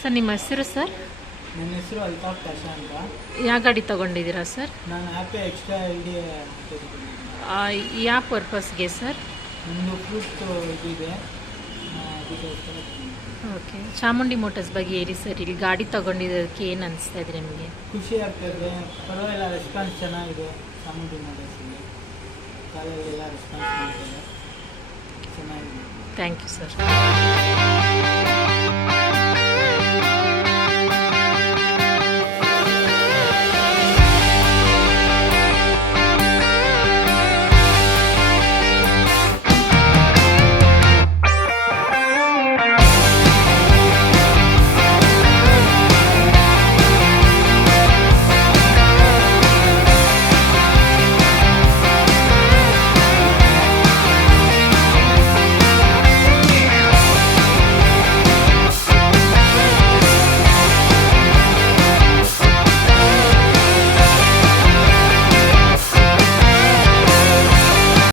Sir ನಿಮ್ಮ ಹೆಸರು sir? ನನ್ನ ಹೆಸರು ಅಲ್ತಾಫ್ ಪಾಷಾ ಅಂತ. ಯಾವ ಗಾಡಿ ತೊಗೊಂಡಿದ್ದೀರಾ ಸರ್? ನಾನು ಆ್ಯಪೇ ಎಕ್ಸ್ಟ್ರಾ ಐಡಿ ಯಾವ ಪರ್ಪಸ್ಗೆ ಸರ್? ಒಂದು ಫ್ರೂಟ್ ಇದಿದೆ ಅದಕ್ಕೋಸ್ಕರ. ಓಕೆ, ಚಾಮುಂಡಿ ಮೋಟರ್ಸ್ ಬಗ್ಗೆ ಹೇಳಿ ಸರ್. ಇಲ್ಲಿ ಗಾಡಿ ತೊಗೊಂಡಿದ್ದಕ್ಕೆ ಏನು ಅನಿಸ್ತಾ ಇದೆ ನಿಮಗೆ? ಖುಷಿ ಆಗ್ತಾಯಿದೆ, ಪರವಾಗಿಲ್ಲ, ರೆಸ್ಪಾನ್ಸ್ ಚೆನ್ನಾಗಿದೆ. ಚಾಮುಂಡಿ ಮೋಟರ್ಸಿಗೆ ಕಾಲಲ್ಲೆಲ್ಲ ರೆಸ್ಪಾನ್ಸ್ ಮಾಡ್ತಾರೆ, ಚೆನ್ನಾಗಿದೆ. Thank you sir.